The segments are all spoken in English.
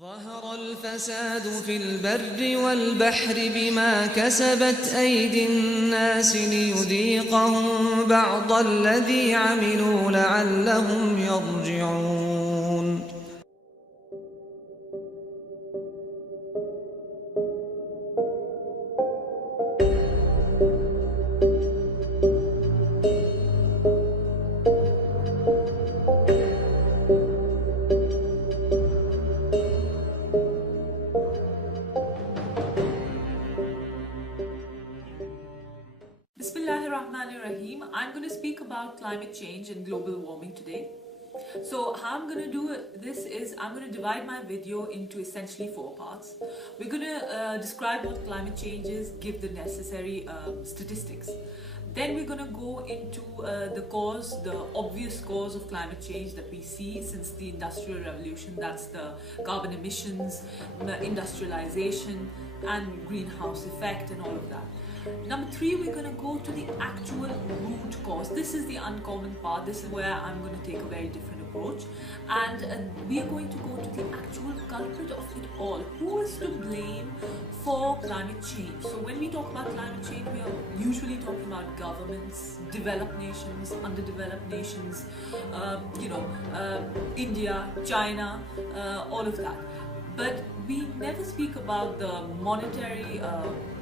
ظهر الفساد في البر والبحر بما كسبت أيدي الناس ليذيقهم بعض الذي عملوا لعلهم يرجعون. Bismillahirrahmanirrahim. I'm going to speak about climate change and global warming today. So how I'm going to do this is I'm going to divide my video into essentially 4 parts. We're going to describe what climate change is, give the necessary statistics. Then we're going to go into the obvious cause of climate change that we see since the Industrial Revolution. That's the carbon emissions, the industrialization and greenhouse effect and all of that. Number 3, we're going to go to the actual root cause. This is the uncommon part. This is where I'm going to take a very different approach, and we are going to go to the actual culprit of it all. Who is to blame for climate change? So when we talk about climate change, we are usually talking about governments, developed nations, underdeveloped nations, India, China, all of that. But we never speak about the monetary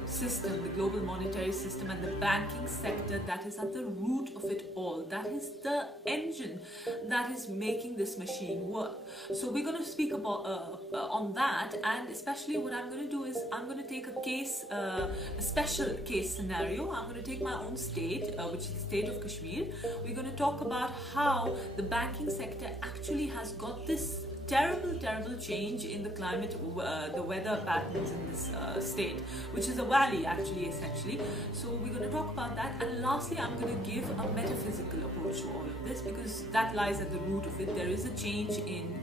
system, the global monetary system and the banking sector that is at the root of it all. That is the engine that is making this machine work. So we're going to speak about on that, and especially what I'm going to do is I'm going to take a special case scenario. I'm going to take my own state, which is the state of Kashmir. We're going to talk about how the banking sector actually has got this terrible change in the climate, the weather patterns in this state, which is a valley actually, essentially. So we're going to talk about that, and lastly I'm going to give a metaphysical approach to all of this, because that lies at the root of it. There is a change in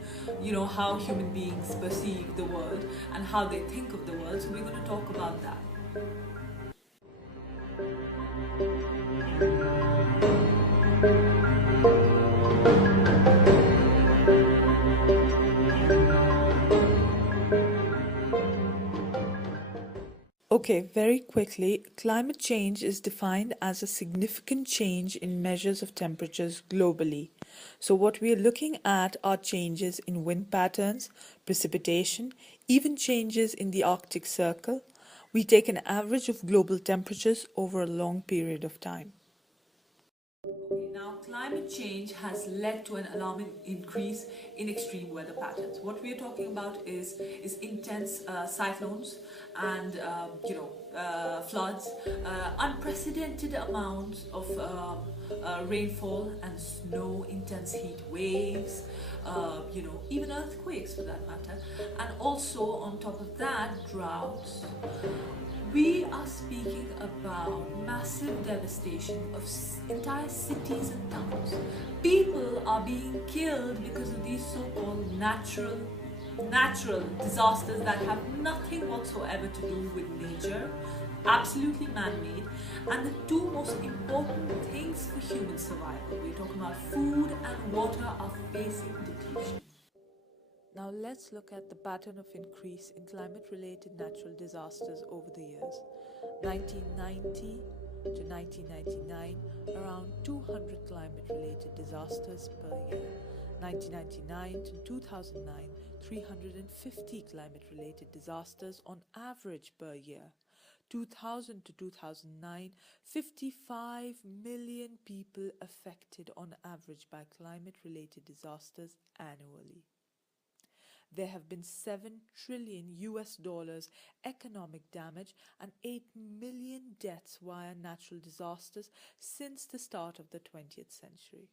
how human beings perceive the world and how they think of the world. So we're going to talk about that. Okay, very quickly, climate change is defined as a significant change in measures of temperatures globally. So what we are looking at are changes in wind patterns, precipitation, even changes in the Arctic Circle. We take an average of global temperatures over a long period of time. Now, climate change has led to an alarming increase in extreme weather patterns. What we are talking about is intense cyclones and floods, unprecedented amounts of rainfall and snow, intense heat waves, even earthquakes for that matter, and also on top of that, droughts. We are speaking about massive devastation of entire cities and towns. People are being killed because of these so-called natural disasters that have nothing whatsoever to do with nature, absolutely man-made, and the two most important things for human survival, we're talking about food and water, are facing depletion. Now let's look at the pattern of increase in climate-related natural disasters over the years. 1990 to 1999, around 200 climate-related disasters per year. 1999 to 2009, 350 climate-related disasters on average per year. 2000 to 2009, 55 million people affected on average by climate-related disasters annually. There have been $7 trillion economic damage and 8 million deaths via natural disasters since the start of the 20th century.